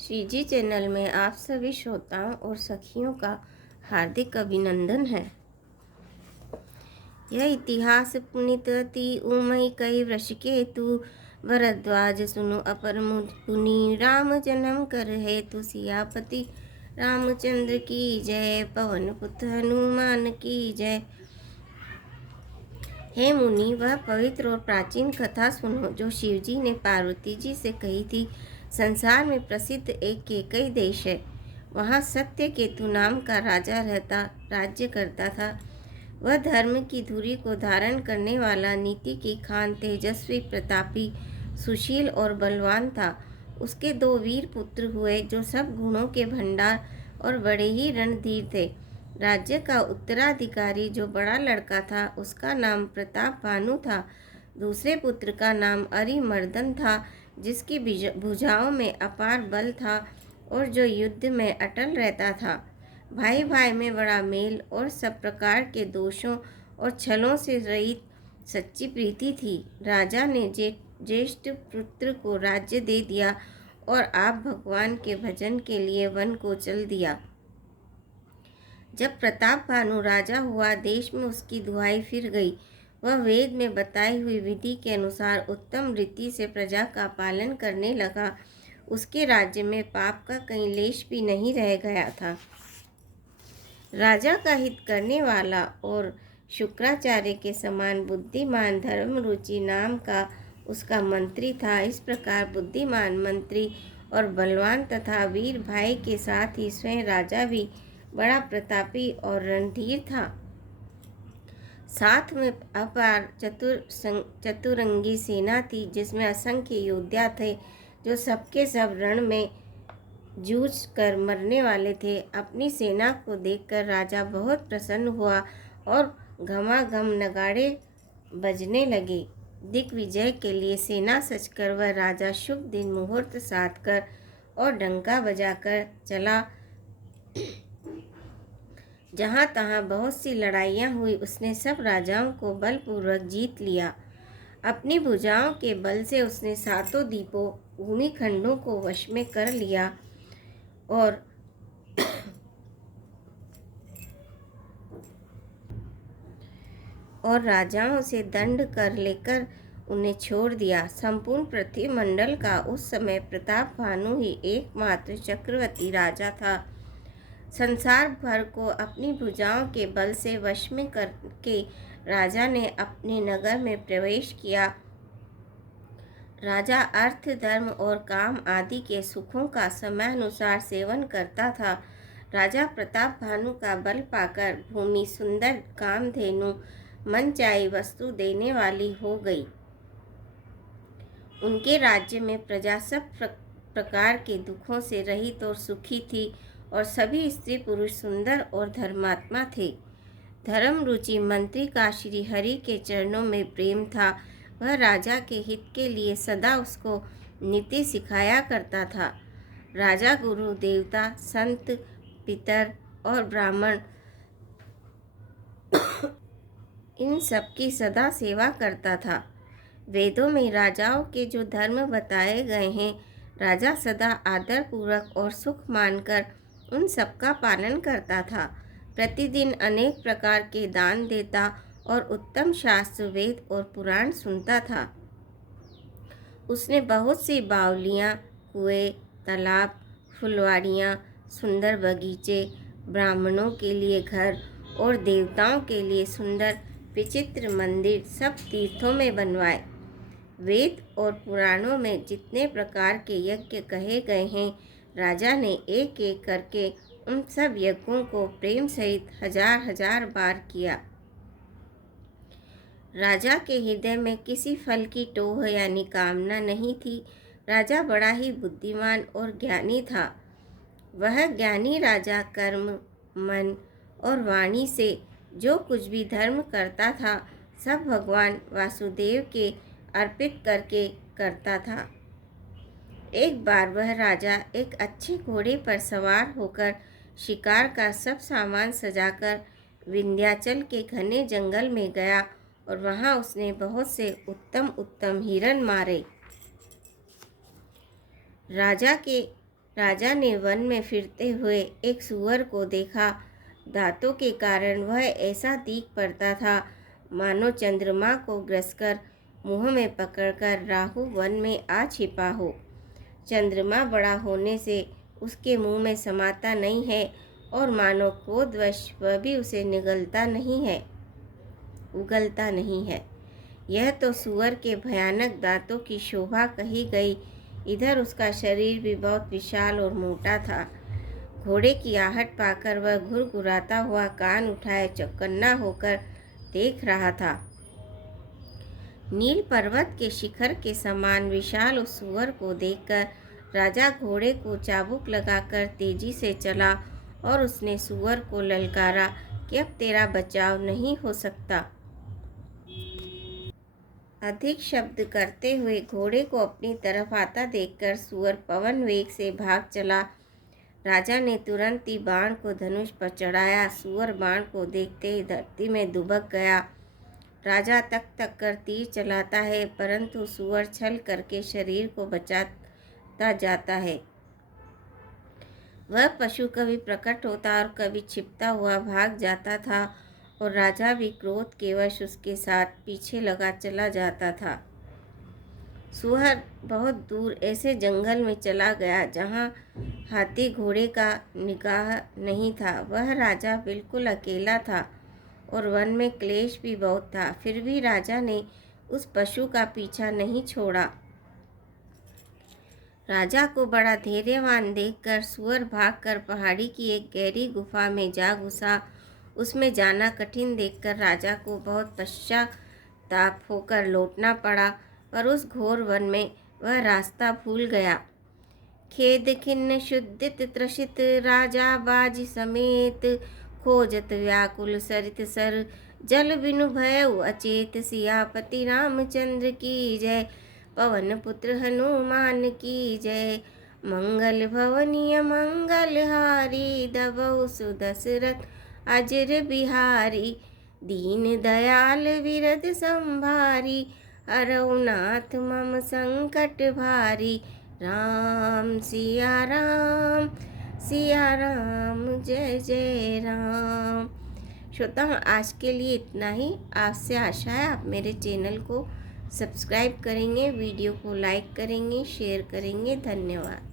श्री जी channel में आप सभी श्रोताओं और सखियों का हार्दिक अभिनंदन है। यह इतिहास पुनित अति उमय कई वृष केतु भरद्वाज सुनु अपर पुनि राम जन्म कर हेतु सियापति रामचंद्र की जय। पवन पुत्र हनुमान की जय। हे मुनि, वह पवित्र और प्राचीन कथा सुनो जो शिवजी ने पार्वती जी से कही थी। संसार में प्रसिद्ध एक केकई देश है। वहाँ सत्यकेतु नाम का राजा राज्य करता था। वह धर्म की धुरी को धारण करने वाला, नीति की खान, तेजस्वी, प्रतापी, सुशील और बलवान था। उसके 2 वीर पुत्र हुए जो सब गुणों के भंडार और बड़े ही रणधीर थे। राज्य का उत्तराधिकारी जो बड़ा लड़का था उसका नाम प्रताप भानु था। दूसरे पुत्र का नाम अरिमर्दन था जिसकी भुजाओं में अपार बल था और जो युद्ध में अटल रहता था। भाई भाई में बड़ा मेल और सब प्रकार के दोषों और छलों से रहित सच्ची प्रीति थी। राजा ने ज्येष्ठ पुत्र को राज्य दे दिया और आप भगवान के भजन के लिए वन को चल दिया। जब प्रताप भानु राजा हुआ, देश में उसकी दुहाई फिर गई। वह वेद में बताई हुई विधि के अनुसार उत्तम रीति से प्रजा का पालन करने लगा। उसके राज्य में पाप का कहीं लेश भी नहीं रह गया था। राजा का हित करने वाला और शुक्राचार्य के समान बुद्धिमान धर्मरुचि नाम का उसका मंत्री था। इस प्रकार बुद्धिमान मंत्री और बलवान तथा वीर भाई के साथ ही स्वयं राजा भी बड़ा प्रतापी और रणधीर था। साथ में अपार चतुरंगी सेना थी जिसमें असंख्य योद्धा थे जो सबके सब रण में जूझ कर मरने वाले थे। अपनी सेना को देखकर राजा बहुत प्रसन्न हुआ और घमाघम नगाड़े बजने लगे। दिग्विजय के लिए सेना सजकर वह राजा शुभ दिन मुहूर्त साध कर और डंका बजाकर चला। जहाँ तहाँ बहुत सी लड़ाइयाँ हुई। उसने सब राजाओं को बलपूर्वक जीत लिया। अपनी भुजाओं के बल से उसने 7 द्वीपों भूमिखंडों को वश में कर लिया और राजाओं से दंड कर लेकर उन्हें छोड़ दिया। संपूर्ण पृथ्वी मंडल का उस समय प्रताप भानु ही एकमात्र चक्रवर्ती राजा था। संसार भर को अपनी भुजाओं के बल से वश में करके राजा ने अपने नगर में प्रवेश किया। राजा अर्थ, धर्म और काम आदि के सुखों का समयानुसार सेवन करता था। राजा प्रताप भानु का बल पाकर भूमि सुंदर, कामधेनु, मनचाही वस्तु देने वाली हो गई। उनके राज्य में प्रजा सब प्रकार के दुखों से रहित और सुखी थी और सभी स्त्री पुरुष सुंदर और धर्मात्मा थे। धर्म रुचि मंत्री का श्री हरि के चरणों में प्रेम था। वह राजा के हित के लिए सदा उसको नीति सिखाया करता था। राजा गुरु, देवता, संत, पितर और ब्राह्मण इन सब की सदा सेवा करता था। वेदों में राजाओं के जो धर्म बताए गए हैं, राजा सदा आदर पूर्वक और सुख मानकर उन सब का पालन करता था। प्रतिदिन अनेक प्रकार के दान देता और उत्तम शास्त्र, वेद और पुराण सुनता था। उसने बहुत सी बावलियाँ, कुएं, तालाब, फुलवाड़ियाँ, सुंदर बगीचे, ब्राह्मणों के लिए घर और देवताओं के लिए सुंदर विचित्र मंदिर सब तीर्थों में बनवाए। वेद और पुराणों में जितने प्रकार के यज्ञ कहे गए हैं, राजा ने एक एक करके उन सब यज्ञों को प्रेम सहित 1000 बार किया। राजा के हृदय में किसी फल की टोह यानी कामना नहीं थी। राजा बड़ा ही बुद्धिमान और ज्ञानी था। वह ज्ञानी राजा कर्म, मन और वाणी से जो कुछ भी धर्म करता था, सब भगवान वासुदेव के अर्पित करके करता था। एक बार वह राजा एक अच्छे घोड़े पर सवार होकर शिकार का सब सामान सजाकर विंध्याचल के घने जंगल में गया और वहां उसने बहुत से उत्तम उत्तम हिरण मारे। राजा के राजा ने वन में फिरते हुए एक सूअर को देखा। दांतों के कारण वह ऐसा तीख पड़ता था मानो चंद्रमा को ग्रसकर मुंह में पकड़कर राहु वन में आ छिपा हो। चंद्रमा बड़ा होने से उसके मुंह में समाता नहीं है और मानो क्रोधवश वह भी उसे उगलता नहीं है। यह तो सूअर के भयानक दांतों की शोभा कही गई। इधर उसका शरीर भी बहुत विशाल और मोटा था। घोड़े की आहट पाकर वह घुरघुराता हुआ कान उठाए चौकन्ना होकर देख रहा था। नील पर्वत के शिखर के समान विशाल उस सूअर को देखकर राजा घोड़े को चाबुक लगाकर तेजी से चला और उसने सूअर को ललकारा कि अब तेरा बचाव नहीं हो सकता। अधिक शब्द करते हुए घोड़े को अपनी तरफ आता देखकर सूअर पवन वेग से भाग चला। राजा ने तुरंत ही बाण को धनुष पर चढ़ाया। सूअर बाण को देखते ही धरती में दुबक गया। राजा तक तक कर तीर चलाता है, परंतु सूअर छल करके शरीर को बचाता जाता है। वह पशु कभी प्रकट होता और कभी छिपता हुआ भाग जाता था और राजा भी क्रोध के वश उसके साथ पीछे लगा चला जाता था। सूअर बहुत दूर ऐसे जंगल में चला गया जहाँ हाथी घोड़े का निगाह नहीं था। वह राजा बिल्कुल अकेला था और वन में क्लेश भी बहुत था। फिर भी राजा ने उस पशु का पीछा नहीं छोड़ा। राजा को बड़ा धैर्यवान देखकर सूअर भागकर पहाड़ी की एक गहरी गुफा में जा घुसा। उसमें जाना कठिन देखकर राजा को बहुत पश्चाताप होकर लौटना पड़ा, पर उस घोर वन में वह रास्ता भूल गया। खेद खिन्न शुद्धित त्रसित राजा बाज समेत, खोजत व्याकुल सरित सर, जल बिनु भयउ अचेत। सियापति रामचंद्र की जय, पवन पुत्र हनुमान की जय। मंगल भवनीय मंगलहारी, दबउ सुदशरथ अजर बिहारी। दीन दयाल विरद संभारी, हरऊ नाथ मम संकट भारी। राम सिया राम जय जय राम। श्रोताओं, आज के लिए इतना ही। आपसे आशा है आप मेरे चैनल को सब्सक्राइब करेंगे, वीडियो को लाइक करेंगे, शेयर करेंगे। धन्यवाद।